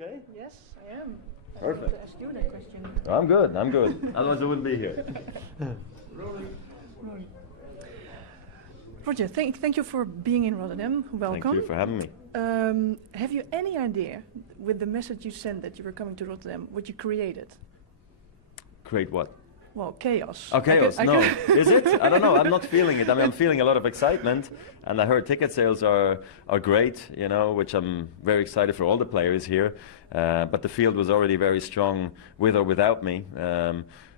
Okay? Yes, I am. Perfect. To ask you that question. I'm good. Otherwise I wouldn't be here. Roger, thank you for being in Rotterdam. Welcome. Thank you for having me. Have you any idea, with the message you sent that you were coming to Rotterdam, what you created? Create what? Well, chaos. Oh, chaos. No. Is it? I don't know. I'm not feeling it. I mean, I'm feeling a lot of excitement, and I heard ticket sales are great, you know, which I'm very excited for all the players here. But the field was already very strong with or without me.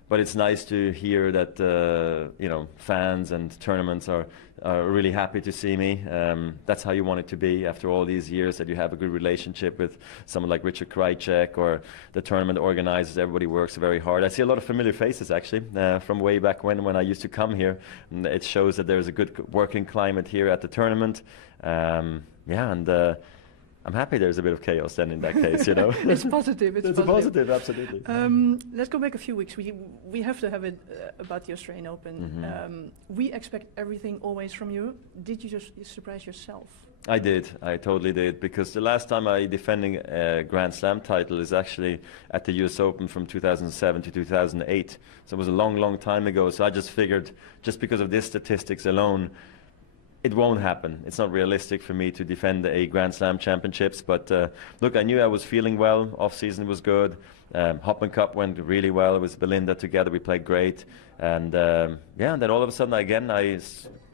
But it's nice to hear that, you know, fans and tournaments are really happy to see me. That's how you want it to be after all these years, that you have a good relationship with someone like Richard Krajicek or the tournament organizers. Everybody works very hard. I see a lot of familiar faces, actually, from way back when I used to come here. And it shows that there's a good working climate here at the tournament. I'm happy there's a bit of chaos then in that case, you know. It's positive. It's positive, absolutely. Let's go back a few weeks. We have to have it about the Australian Open. Mm-hmm. We expect everything always from you. Did you just surprise yourself? I did. I totally did. Because the last time I defending a Grand Slam title is actually at the US Open from 2007 to 2008. So it was a long, long time ago. So I just figured, just because of these statistics alone, it won't happen. It's not realistic for me to defend a Grand Slam championships. But look, I knew I was feeling well. Off-season was good. Hopman Cup went really well. It was Belinda together. We played great. And and then all of a sudden, again, I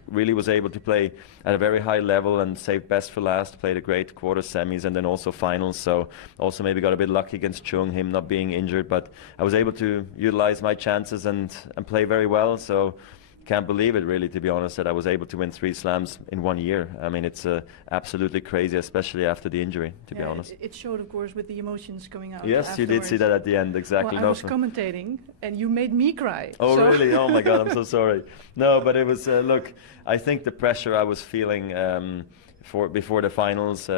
really was able to play at a very high level and saved best for last. Played a great quarter semis and then also finals. So also maybe got a bit lucky against Chung, him not being injured. But I was able to utilize my chances and play very well. So can't believe it, really, to be honest, that I was able to win 3 slams in 1 year. I mean, it's absolutely crazy, especially after the injury, to be honest. It showed, of course, with the emotions coming out. Yes, you did see that at the end, exactly. Well, I was commentating, and you made me cry. Oh, so really? Oh, my God, I'm so sorry. No, but it was, look, I think the pressure I was feeling before the finals,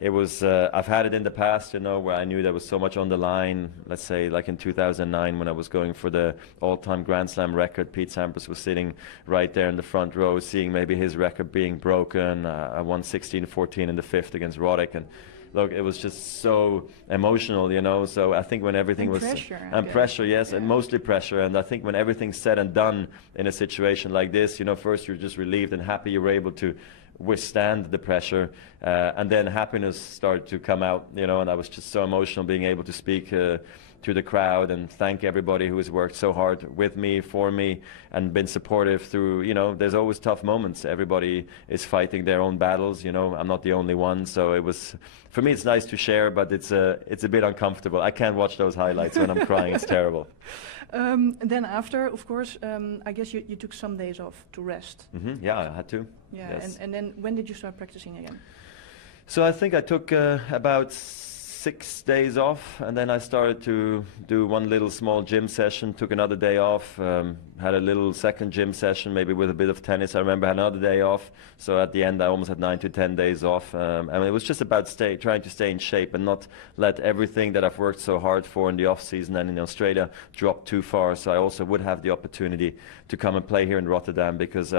it was, I've had it in the past, you know, where I knew there was so much on the line. Let's say like in 2009 when I was going for the all-time Grand Slam record. Pete Sampras was sitting right there in the front row, seeing maybe his record being broken. I won 16-14 in the 5th against Roddick. And look, it was just so emotional, you know. So I think when everything was... pressure, yes, and mostly pressure. And I think when everything's said and done in a situation like this, you know, first you're just relieved and happy you were able to withstand the pressure, and then happiness started to come out, you know, and I was just so emotional being able to speak to the crowd and thank everybody who has worked so hard with me, for me, and been supportive through, you know, there's always tough moments. Everybody is fighting their own battles, you know, I'm not the only one, so it was, for me it's nice to share, but it's a bit uncomfortable. I can't watch those highlights when I'm crying, it's terrible. Then after, of course, I guess you took some days off to rest. Mm-hmm. Yeah, I had to. Yeah, yes. and then when did you start practicing again? So I think I took about 6 days off, and then I started to do one little small gym session, took another day off, had a little second gym session, maybe with a bit of tennis. I remember I had another day off, so at the end I almost had 9 to 10 days off. I mean, it was just about trying to stay in shape and not let everything that I've worked so hard for in the off-season and in Australia drop too far. So I also would have the opportunity to come and play here in Rotterdam, because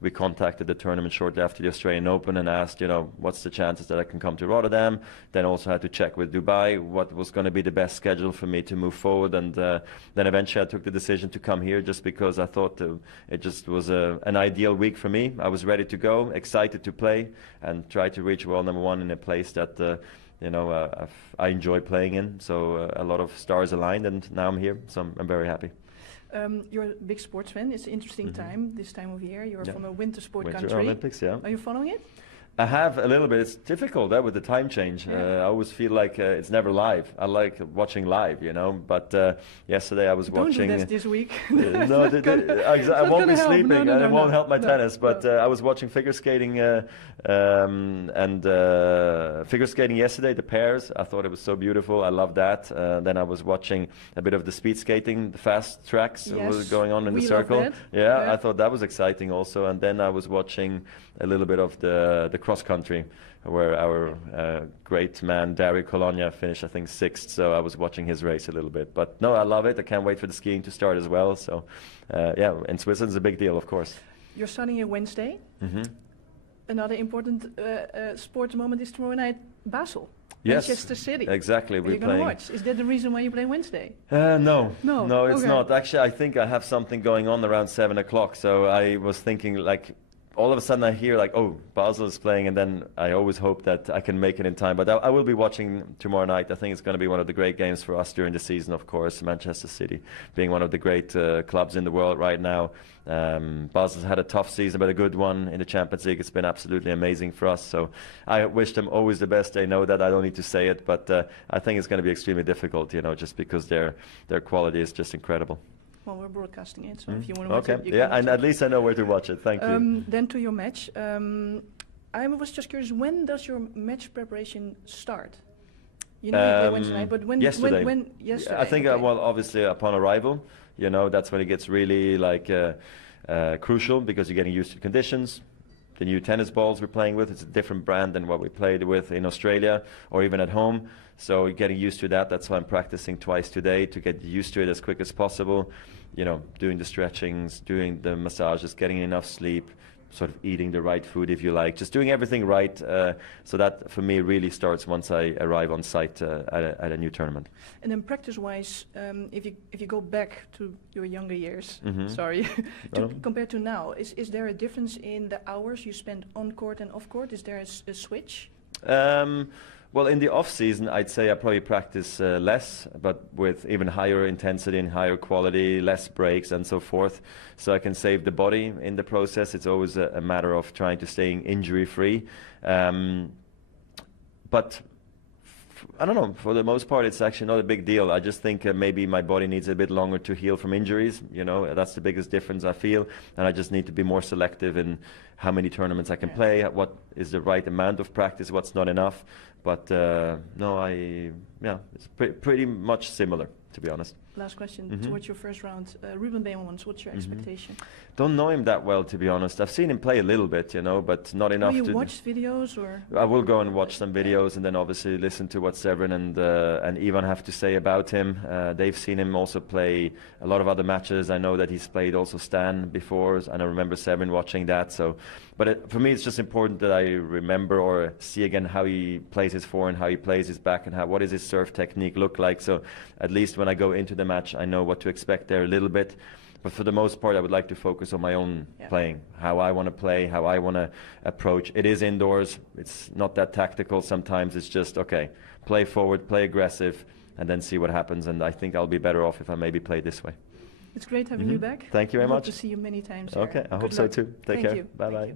we contacted the tournament shortly after the Australian Open and asked, you know, what's the chances that I can come to Rotterdam. Then also had to check with Dubai what was going to be the best schedule for me to move forward, and then eventually I took the decision to come here just because I thought it just was an ideal week for me. I was ready to go, excited to play and try to reach world #1 in a place that you know, I enjoy playing in. So a lot of stars aligned, and now I'm here, so I'm very happy. You're a big sports fan. It's an interesting time, this time of year. You're from a winter sport Winter country. Olympics, yeah. Are you following it? I have a little bit. It's difficult with the time change. I always feel like it's never live. I like watching live, you know. But yesterday I was watching. Don't do this week. No, I won't be sleeping, and it won't help my tennis. But I was watching figure skating and figure skating yesterday. The pairs. I thought it was so beautiful. I love that. Then I was watching a bit of the speed skating, the fast tracks was going on in the circle. Yeah, I thought that was exciting also. And then I was watching a little bit of the cross country, where our great man Dario Colonia finished, I think, 6th. So I was watching his race a little bit. But no, I love it. I can't wait for the skiing to start as well. So yeah, in Switzerland it's a big deal, of course. You're starting here Wednesday. Mm-hmm. Another important sports moment is tomorrow night, Basel. Yes, Manchester City. exactly. You're We're going to playing. watch. Is that the reason why you play Wednesday? No, No. no, it's Okay. not. Actually, I think I have something going on around 7 o'clock. So I was thinking, like, all of a sudden I hear, like, oh, Basel is playing, and then I always hope that I can make it in time. But I will be watching tomorrow night. I think it's going to be one of the great games for us during the season, of course. Manchester City being one of the great clubs in the world right now. Basel's had a tough season, but a good one in the Champions League. It's been absolutely amazing for us. So I wish them always the best. They know that. I don't need to say it, but I think it's going to be extremely difficult, you know, just because their quality is just incredible. Well, we're broadcasting it, so if you want to watch Okay, it, you yeah, can watch and it. at least I know where to watch it. Thank you. Then to your match. I was just curious, when does your match preparation start? You know, you play Wednesday night, but when? Yesterday. When yesterday? I think, okay. well, obviously upon arrival, you know, that's when it gets really like crucial, because you're getting used to conditions. The new tennis balls we're playing with, it's a different brand than what we played with in Australia or even at home. So you're getting used to that. That's why I'm practicing twice today, to get used to it as quick as possible. You know, doing the stretchings, doing the massages, getting enough sleep, sort of eating the right food, if you like, just doing everything right. So that for me really starts once I arrive on site at a new tournament. And then practice-wise, if you go back to your younger years, sorry, compared to now, is there a difference in the hours you spend on court and off court? Is there a switch? Well, in the off season, I'd say I probably practice less, but with even higher intensity and higher quality, less breaks and so forth. So I can save the body in the process. It's always a matter of trying to stay injury free. But I don't know, for the most part, it's actually not a big deal. I just think maybe my body needs a bit longer to heal from injuries. You know, that's the biggest difference I feel. And I just need to be more selective in how many tournaments I can play, what is the right amount of practice, what's not enough. But no, it's pretty much similar, to be honest. Last question, towards your first round, Ruben Beemans, what's your expectation? Don't know him that well, to be honest. I've seen him play a little bit, you know, but not enough. You watched videos, or? I will go and watch some videos, and then obviously listen to what Severin and Ivan have to say about him. They've seen him also play a lot of other matches. I know that he's played also Stan before, and I remember Severin watching that. So, but for me, it's just important that I remember or see again how he plays his forehand, how he plays his backhand, what does his serve technique look like. So at least when I go into the match, I know what to expect there a little bit. But for the most part, I would like to focus on my own playing, how I want to play, how I want to approach. It is indoors. It's not that tactical. Sometimes it's just, okay, play forward, play aggressive, and then see what happens. And I think I'll be better off if I maybe play this way. It's great having you back. Thank you very I much. hope to see you many times. Okay, I hope so too. Take care. Bye-bye.